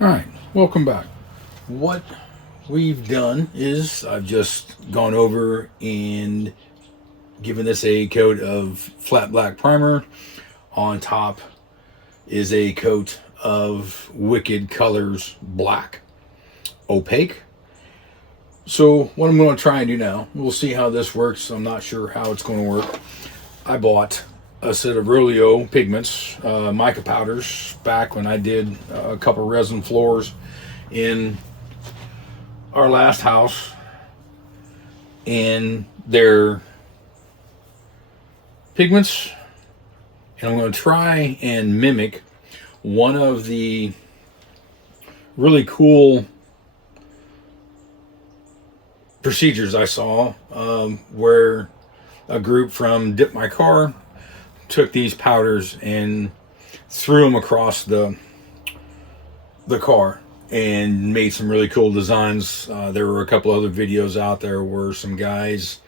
Alright, welcome back. What we've done is I've just gone over and given this a coat of flat black primer. On top is a coat of Wicked Colors black, opaque. So what I'm going to try and do now, we'll see how this works. I'm not sure how it's going to work. I bought a set of Rolio pigments, Mica Powders, back when I did a couple resin floors in our last house, and they're pigments, and I'm going to try and mimic one of the really cool procedures I saw where a group from Dip My Car took these powders and threw them across the car and made some really cool designs. There were a couple other videos out there where some guys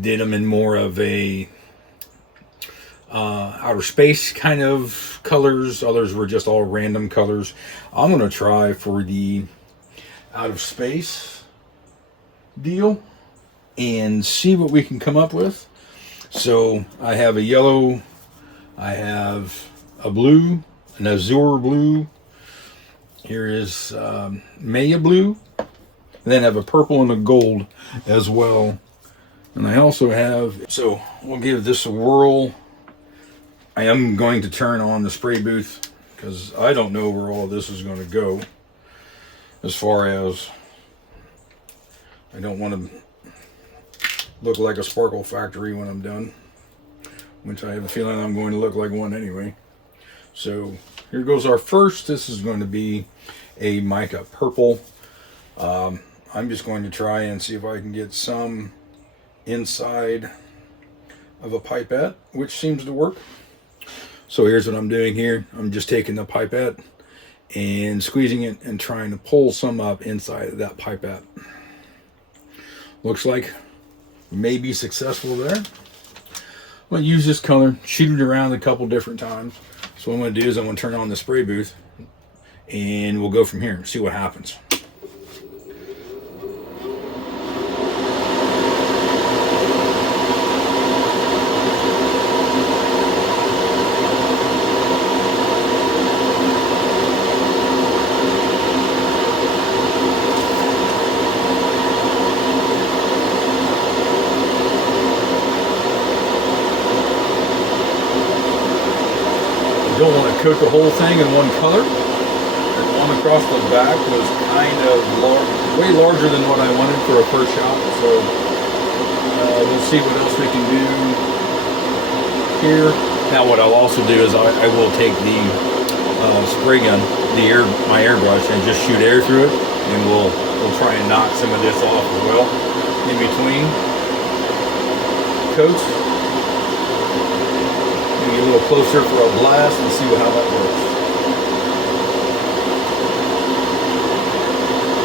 did them in more of a outer space kind of colors. Others were just all random colors. I'm going to try for the out of space deal and see what we can come up with. So I have a yellow, I have a blue, an azure blue. Here is Maya blue. And then I have a purple and a gold as well. And I also have, so we'll give this a whirl. I am going to turn on the spray booth because I don't know where all this is going to go. As far as, I don't want to look like a sparkle factory when I'm done, which I have a feeling I'm going to look like one anyway. So here goes our first. This is going to be a mica purple. I'm just going to try and see if I can get some inside of a pipette, which seems to work. So here's what I'm doing here. I'm just taking the pipette and squeezing it and trying to pull some up inside of that pipette. Looks like we may be successful there. I'm going to use this color, shoot it around a couple different times. So what I'm going to do is I'm going to turn on the spray booth and we'll go from here and see what happens. Don't want to coat the whole thing in one color. The one across the back was kind of way larger than what I wanted for a first shot, so we'll see what else we can do here. Now what I'll also do is I will take the spray gun, my airbrush, and just shoot air through it, and we'll try and knock some of this off as well in between coats. Get a little closer for a blast and see how that works.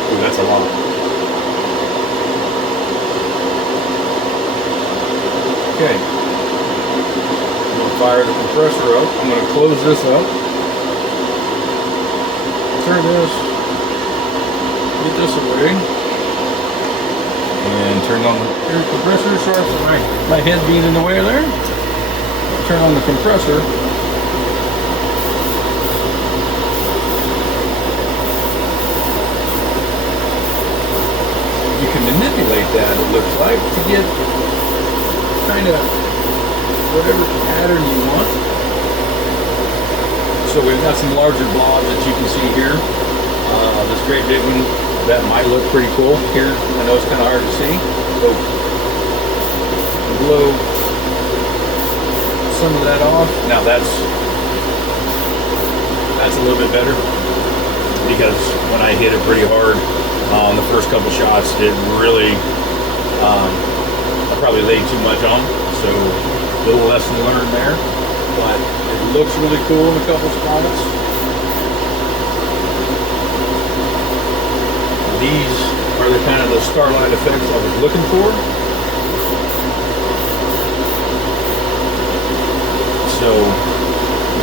Ooh, that's a lot. Okay. I'm going to fire the compressor up. I'm going to close this up. Turn this. Get this away. And turn on the air compressor. Sorry for my head being in the way there. Turn on the compressor. You can manipulate that, it looks like, to get kind of whatever pattern you want. So we've got some larger blobs that you can see here. This great big one, that might look pretty cool here. I know it's kind of hard to see. So blow some of that off. Now that's a little bit better because when I hit it pretty hard on the first couple shots, it really I probably laid too much on, so a little lesson learned there, but it looks really cool in a couple spots. These are the kind of the starlight effects I was looking for. So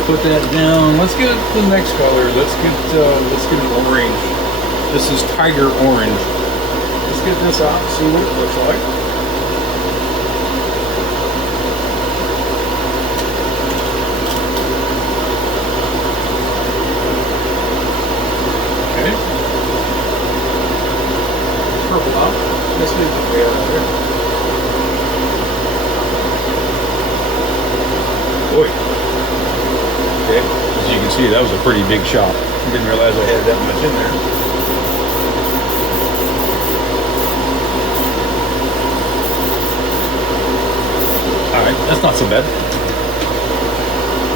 put that down. Let's get the next color. Let's get an orange. This is tiger orange. Let's get this out and see what it looks like. Okay. Purple out. Let's leave it way out there. Boy. Okay. As you can see, that was a pretty big shot. Didn't realize I had that much in there. Alright, that's not so bad.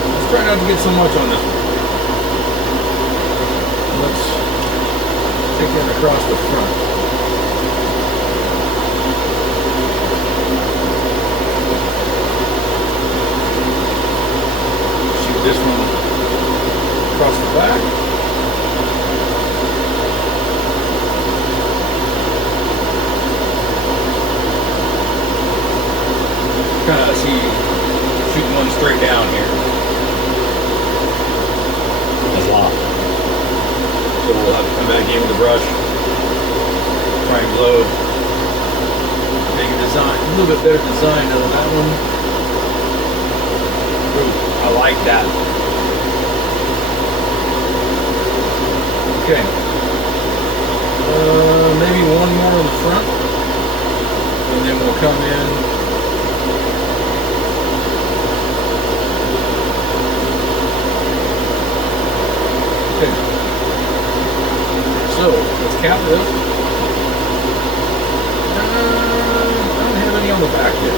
Let's try not to get so much on this one. Let's take that across the front. Shoot this one across the back. Kind of see shooting one straight down here. That's a lot. So we'll have to come back in with the brush, try and blow, make a design, a little bit better design than that one. Ooh, I like that. Okay. Maybe one more in the front, and then we'll come in. So, let's cap this. I don't have any on the back yet.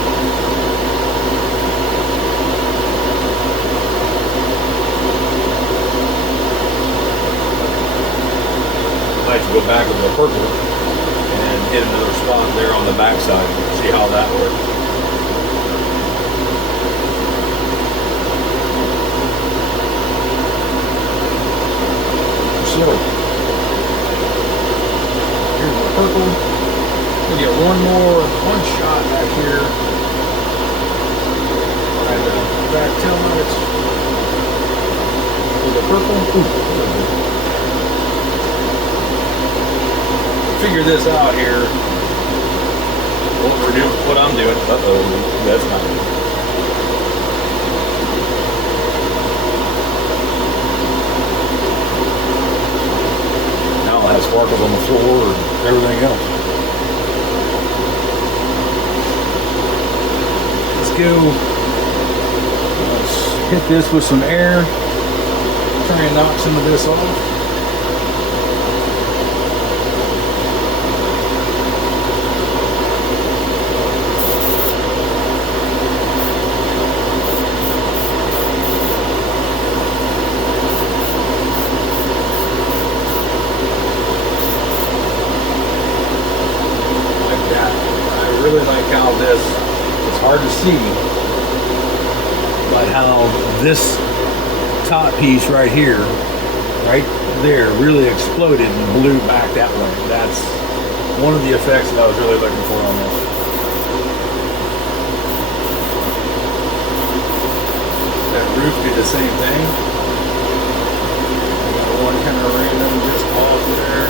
I like to go back with the purple and hit another spot there on the back side. See how that works. So, purple. We'll get one shot back here. Right, back tail lights with the purple. Figure this out here. What we're doing, what I'm doing. That's not good. Now it has sparkles on the floor and everything else. Let's go. Let's hit this with some air. Try and knock some of this off. Really like how this, it's hard to see, but how this top piece right here, right there, really exploded and blew back that way. That's one of the effects that I was really looking for on this. That roof did the same thing. I got one kind of random just off there.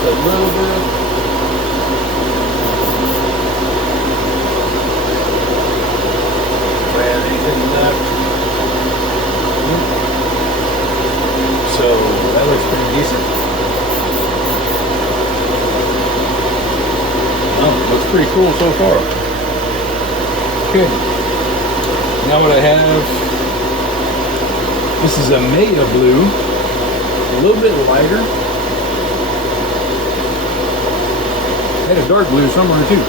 A little bit. Add anything left. So that looks pretty decent. Oh, looks pretty cool so far. Okay. Now what I have, this is a Mica blue, a little bit lighter. I had a dark blue somewhere too.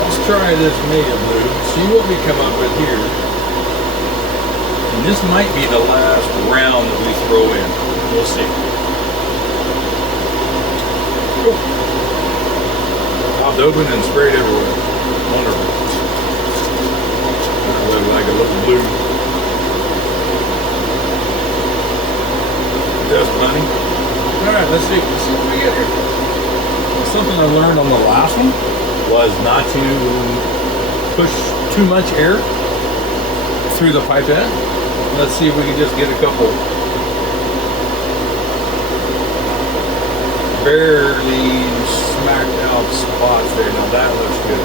Let's try this Mica blue, see what we come up with here. And this might be the last round that we throw in. We'll see. Oh. popped open and sprayed everywhere. Wonderful. That looked like a little blue dust bunny. Alright, let's see what we get here. Something I learned on the last one was not to push too much air through the pipette. Let's see if we can just get a couple barely smacked out spots there. Now that looks good.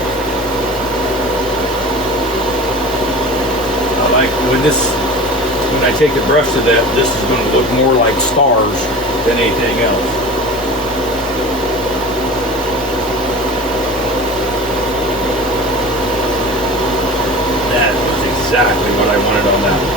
I like when I take the brush to that, this is going to look more like stars than anything else. That was exactly what I wanted on that one.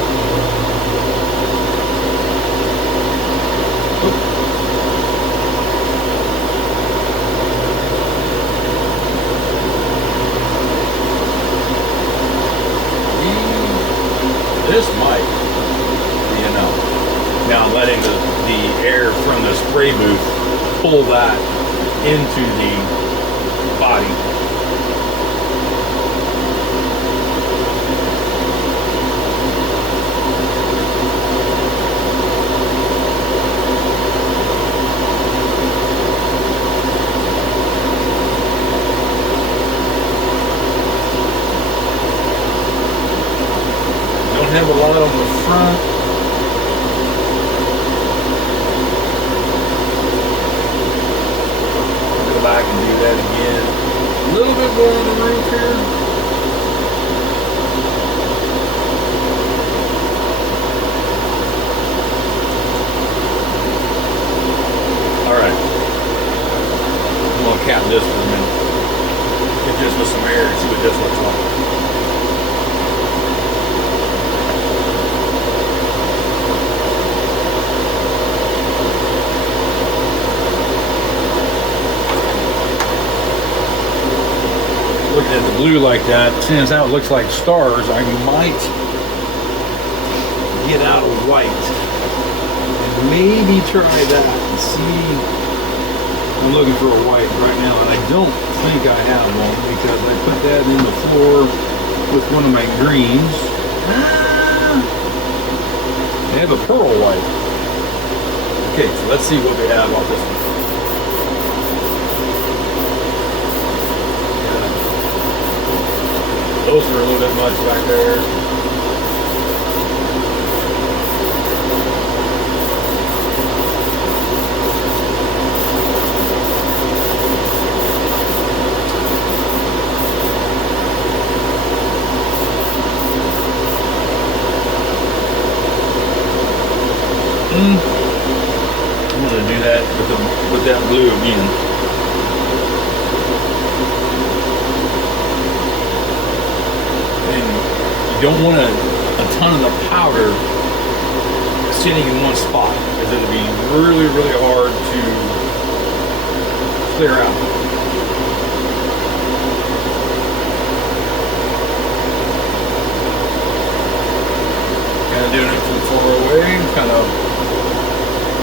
This might be enough. Now letting the air from the spray booth pull that into the body. Have a lot on the front. Go back and do that again. A little bit more on the roof here. Alright. I'm going to cap this for a minute. Get this with some air and see what this looks like. Looking at the blue like that, since how it looks like stars, I might get out of white and maybe try that and see. I'm looking for a white right now, and I don't think I have one because I put that in the floor with one of my greens. They have a pearl white. Okay, so let's see what we have on this one. Those are a little bit much back there. I'm going to do that with that blue again. You don't want a ton of the powder sitting in one spot because it'll be really, really hard to clear out. Kind of doing it from far away, kind of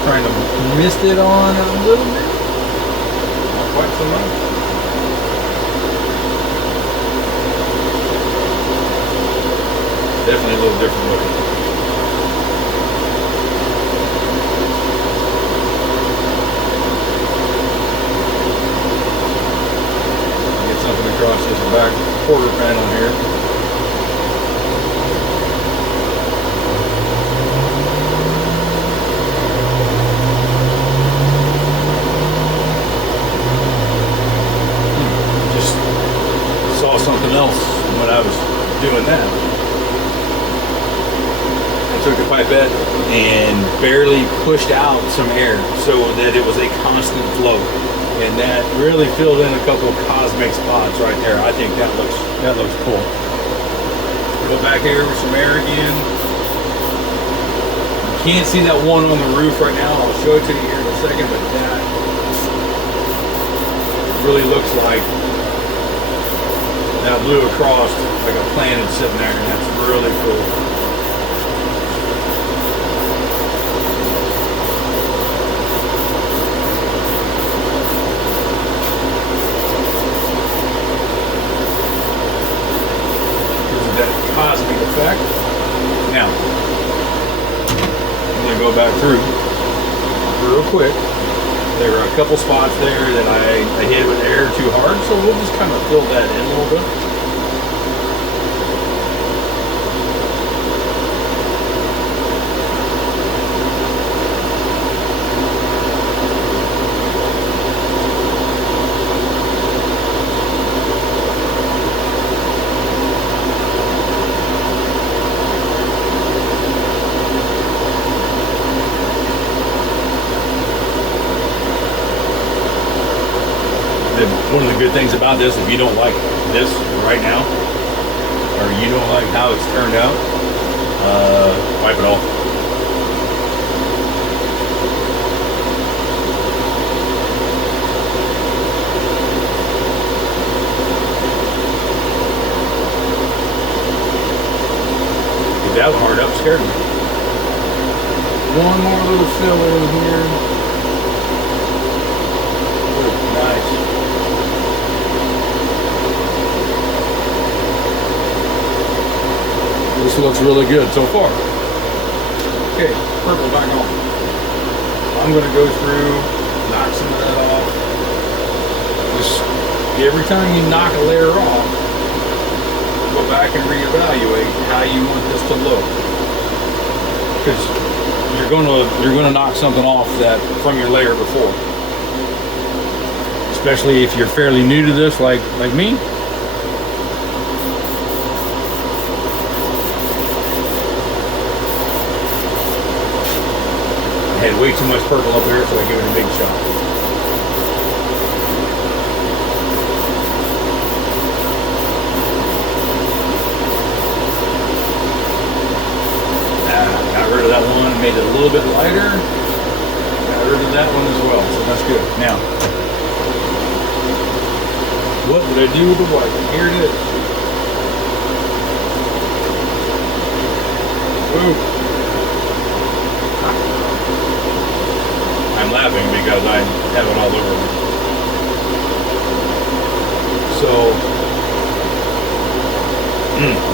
trying to mist it on a little bit. Not quite so much. Definitely a little different looking. Get something across this back quarter panel here. Just saw something else when I was doing that. Took a pipette and barely pushed out some air so that it was a constant flow, and that really filled in a couple of cosmic spots right there. I think that looks cool. Go back here with some air again. You can't see that one on the roof right now. I'll show it to you here in a second, but that really looks like that blew across like a planet sitting there, and that's really cool. that through real quick. There were a couple spots there that I hit with air too hard, so we'll just kind of fill that in a little bit. One of the good things about this, if you don't like this right now, or you don't like how it's turned out, wipe it off. That was hard up, scared me. One more little fill in here. Ooh, nice. This looks really good so far. Okay, purple back on. I'm going to go through, knock some of that off. Just every time you knock a layer off, go back and reevaluate how you want this to look. Because you're gonna knock something off that from your layer before. Especially if you're fairly new to this, like me. I had way too much purple up there, so I give it a big shot. Got rid of that one, made it a little bit lighter. Got rid of that one as well, so that's good. Now, what would I do with the white? Here it is. Ooh. I'm laughing because I have it all over me. So,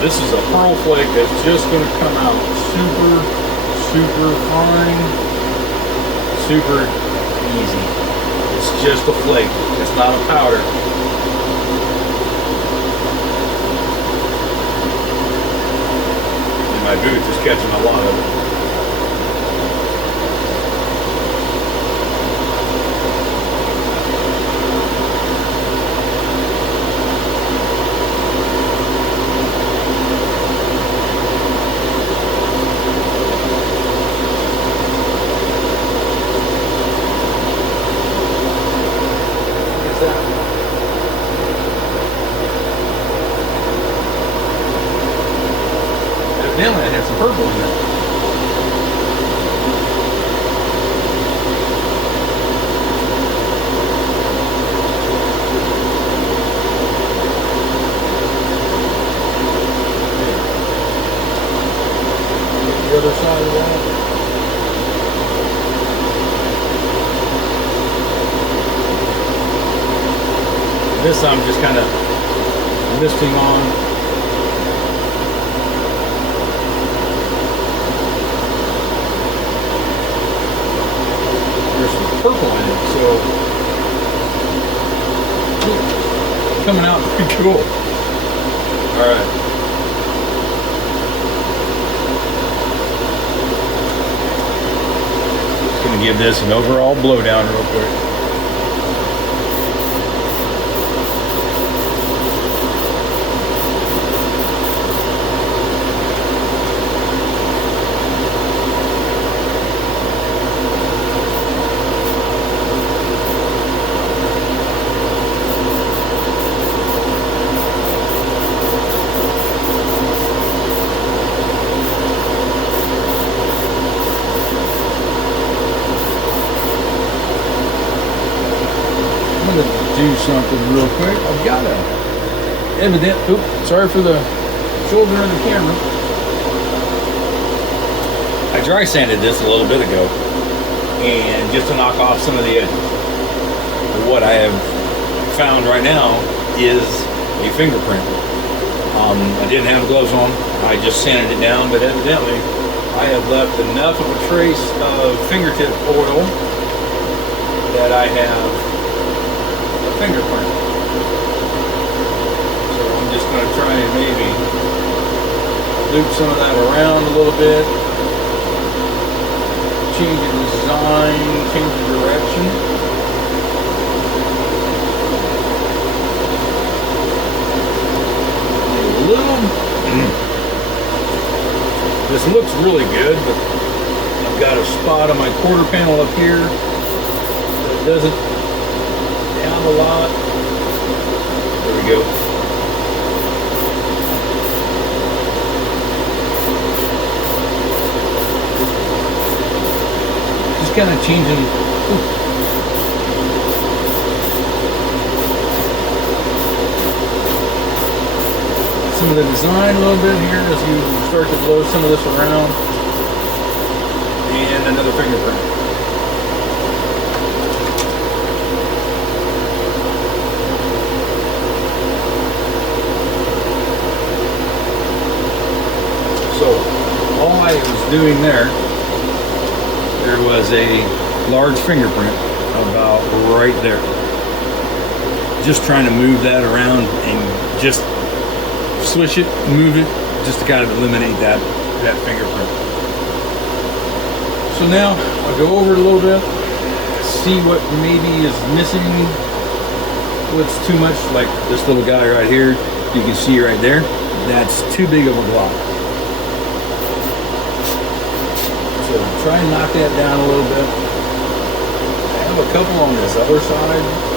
this is a pearl flake that's just going to come out super, super fine, super easy. It's just a flake. It's not a powder. And my boots is catching a lot of it. Evidently, I had some purple in there. The other side of that. This I'm just kind of misting on. Purple in it, so coming out pretty cool. Alright. Just gonna give this an overall blowdown real quick. Do something real quick. I've got a evident. Oops, sorry for the shoulder in the camera. I dry sanded this a little bit ago, and just to knock off some of the edges. What I have found right now is a fingerprint. I didn't have gloves on. I just sanded it down, but evidently I have left enough of a trace of fingertip oil that I have a fingerprint. So I'm just going to try and maybe loop some of that around a little bit, change the design, change the direction. A little. This looks really good, but I've got a spot on my quarter panel up here that doesn't down a lot. There we go. Just kind of changing. Some of the design a little bit here as you start to blow some of this around, and another fingerprint. So all I was doing there was a large fingerprint about right there, just trying to move that around and just swish it, move it, just to kind of eliminate that fingerprint. So now I'll go over it a little bit, see what maybe is missing, what's too much, like this little guy right here, you can see right there, that's too big of a block. So try and knock that down a little bit. I have a couple on this other side.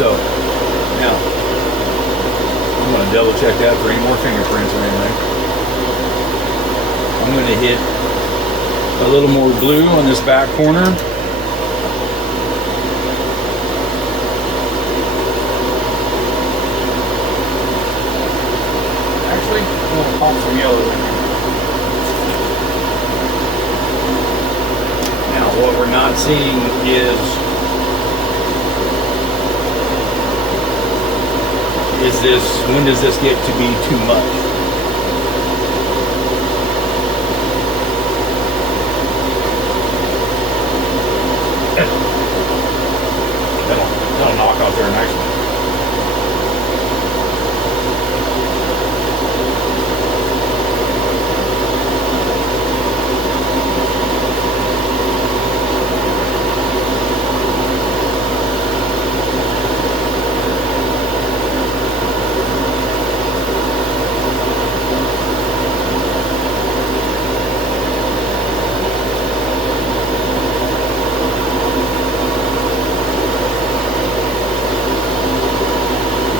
So now I'm going to double check that for any more fingerprints or anything. I'm going to hit a little more blue on this back corner. Actually, I'm going to pop some yellow in here. Now what we're not seeing is this, when does this get to be too much? That'll knock out there nicely.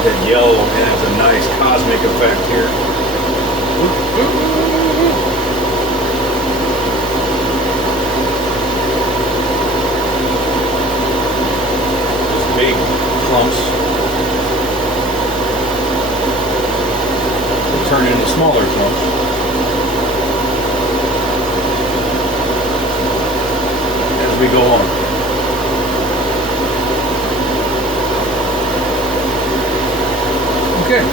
That yellow has a nice cosmic effect here. Those big clumps will turn into smaller clumps as we go on. Okay.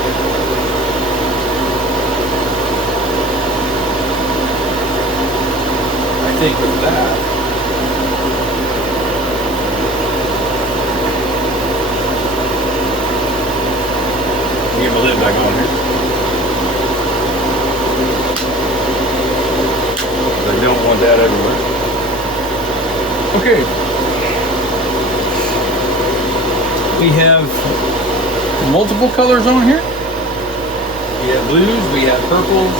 I think with that, get my lid back on here. I don't want that everywhere. Okay. We have multiple colors on here. We have blues, we have purples,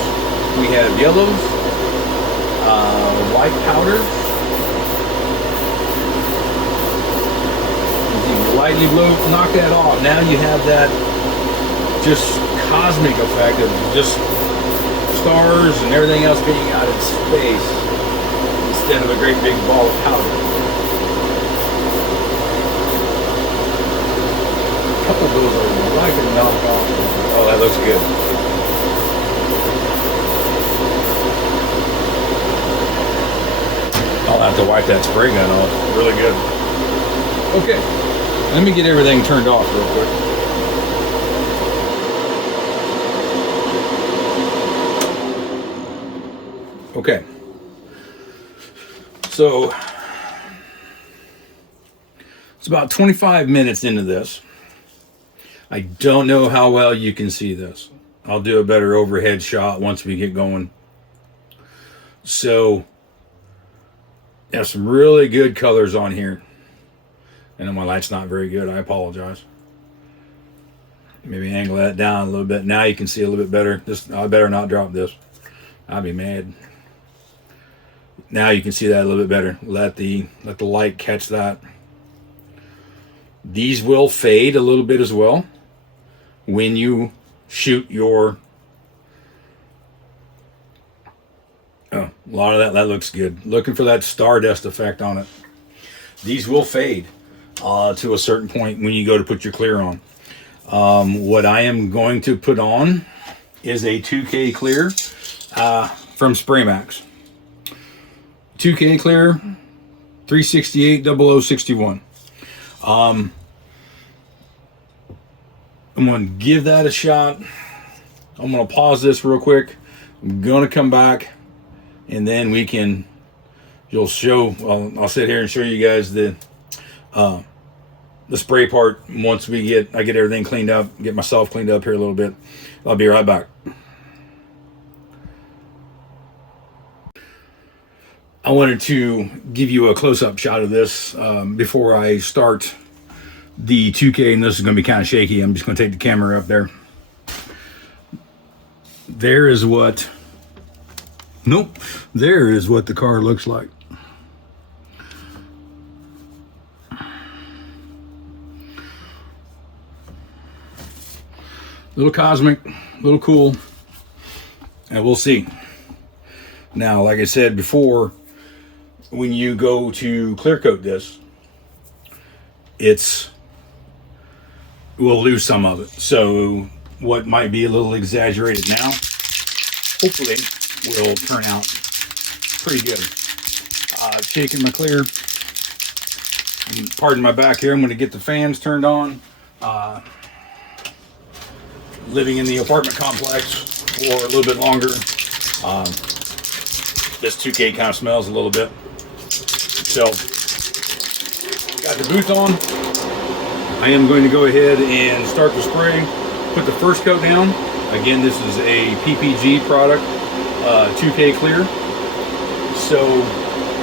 we have yellows, white powders. You lightly blow, knock that off. Now you have that just cosmic effect of just stars and everything else being out in space instead of a great big ball of powder. A couple of those are like a knockoff. Oh, that looks good. I'll have to wipe that spray gun off. Really good. Okay, let me get everything turned off real quick. Okay. So it's about 25 minutes into this. I don't know how well you can see this. I'll do a better overhead shot once we get going. So, there's some really good colors on here. I know my light's not very good. I apologize. Maybe angle that down a little bit. Now you can see a little bit better. I better not drop this. I'll be mad. Now you can see that a little bit better. Let the light catch that. These will fade a little bit as well when you shoot your... Oh, a lot of that looks good. Looking for that stardust effect on it. These will fade to a certain point when you go to put your clear on. What I am going to put on is a 2K clear from Spray Max. 2K clear 368 0061. I'm going to give that a shot. I'm going to pause this real quick. I'm going to come back, and then I'll sit here and show you guys the spray part once I get everything cleaned up, get myself cleaned up here a little bit. I'll be right back. I wanted to give you a close-up shot of this before I start the 2K, and this is going to be kind of shaky. I'm just going to take the camera up there. There is what the car looks like. Little cosmic, little cool, and we'll see. Now, like I said before, when you go to clear coat this, we'll lose some of it. So what might be a little exaggerated now, hopefully will turn out pretty good. Shaking my clear. Pardon my back here. I'm going to get the fans turned on. Living in the apartment complex for a little bit longer. This 2K kind of smells a little bit. So, got the boots on. I am going to go ahead and start the spray. Put the first coat down. Again, this is a PPG product, 2K clear. So,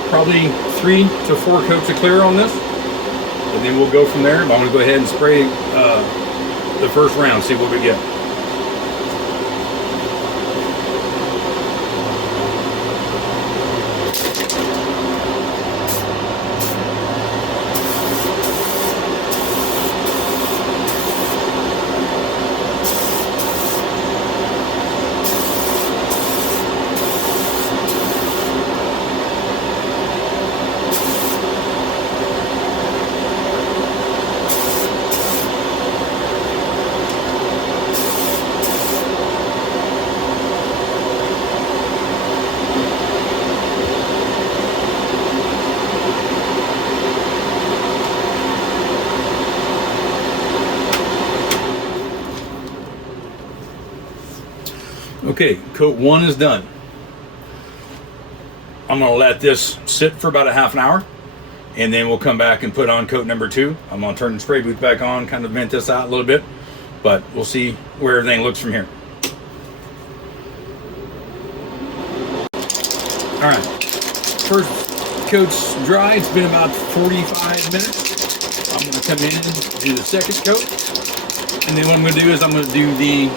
probably 3 to 4 coats of clear on this. And then we'll go from there. I'm going to go ahead and spray the first round, see what we get. Okay, coat 1 is done. I'm going to let this sit for about a half an hour, and then we'll come back and put on coat number 2. I'm going to turn the spray booth back on, kind of vent this out a little bit, but we'll see where everything looks from here. All right, first coat's dry. It's been about 45 minutes. I'm going to come in and do the second coat, and then what I'm going to do is I'm going to do the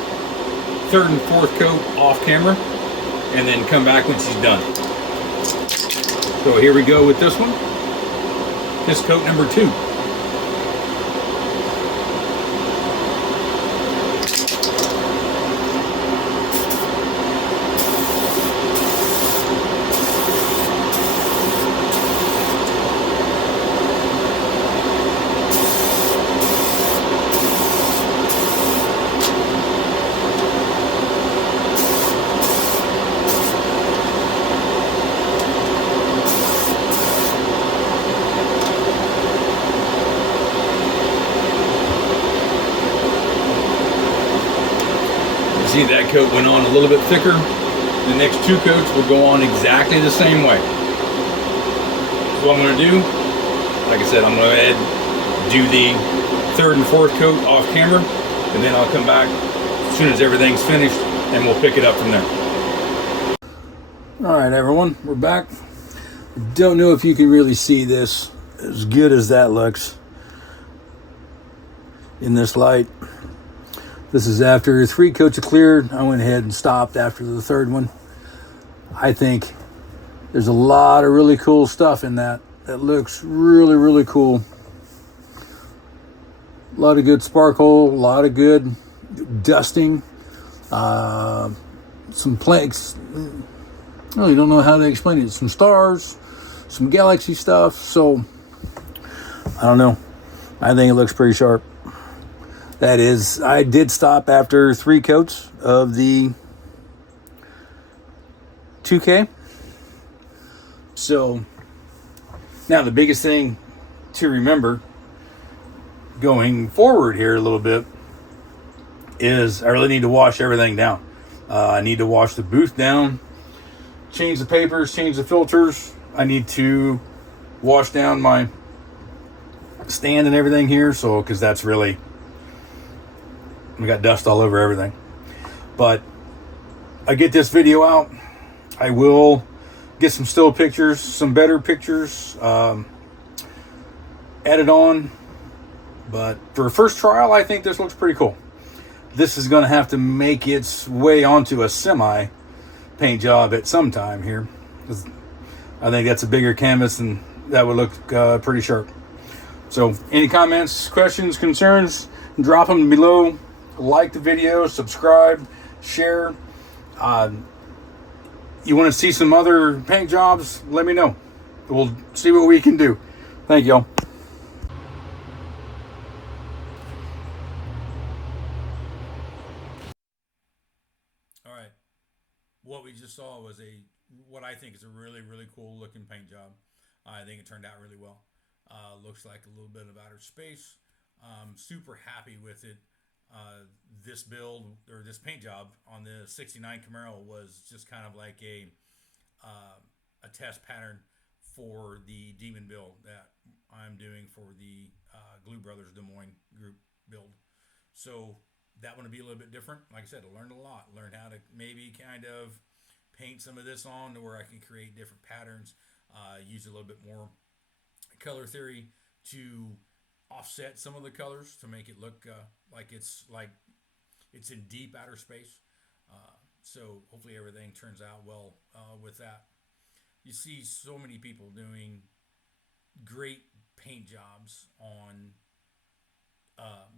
third and fourth coat off camera, and then come back when she's done. So here we go with this one. This coat number 2. See, that coat went on a little bit thicker The next 2 coats will go on exactly the same way. So what I'm going to do, like I said, I'm going to go ahead and do the 3rd and 4th coat off camera, and then I'll come back as soon as everything's finished and we'll pick it up from there. Alright everyone, we're back. Don't know if you can really see this as good as that looks in this light. This is after 3 coats are cleared. I went ahead and stopped after the 3rd one. I think there's a lot of really cool stuff in that. That looks really, really cool. A lot of good sparkle, a lot of good dusting. Some planks. I really don't know how to explain it. Some stars, some galaxy stuff. So, I don't know. I think it looks pretty sharp. That is, I did stop after 3 coats of the 2K. So, now the biggest thing to remember going forward here a little bit is I really need to wash everything down. I need to wash the booth down, change the papers, change the filters. I need to wash down my stand and everything here, so because that's really, we got dust all over everything. But I get this video out, I will get some still pictures, some better pictures added on. But for a first trial, I think this looks pretty cool. This is going to have to make its way onto a semi paint job at some time here. I think that's a bigger canvas and that would look pretty sharp. So any comments, questions, concerns, drop them below. Like the video, subscribe, share. You want to see some other paint jobs, let me know. We'll see what we can do. Thank y'all. All right. What we just saw was what I think is a really, really cool looking paint job. I think it turned out really well. Looks like a little bit of outer space. Super happy with it. This build or this paint job on the 69 Camaro was just kind of like a test pattern for the Demon build that I'm doing for the Glue Brothers Des Moines group build. So that one will be a little bit different. Like I said, I learned a lot. Learned how to maybe kind of paint some of this on to where I can create different patterns. Use a little bit more color theory to offset some of the colors to make it look like it's in deep outer space. So hopefully everything turns out well with that. You see so many people doing great paint jobs on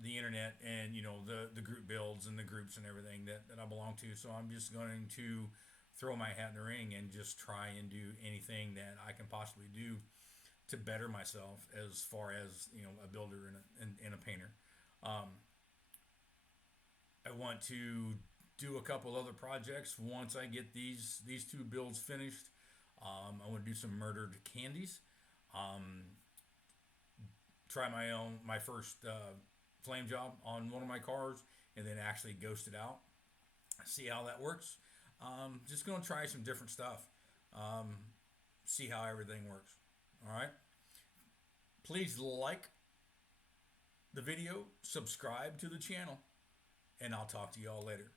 the internet and the group builds and the groups and everything that I belong to. So I'm just going to throw my hat in the ring and just try and do anything that I can possibly do to better myself as far as a builder and a painter. I want to do a couple other projects once I get these 2 builds finished. I want to do some murdered candies. Try my first flame job on one of my cars, and then actually ghost it out. See how that works. Just gonna try some different stuff. See how everything works. All right. Please like the video, subscribe to the channel, and I'll talk to you all later.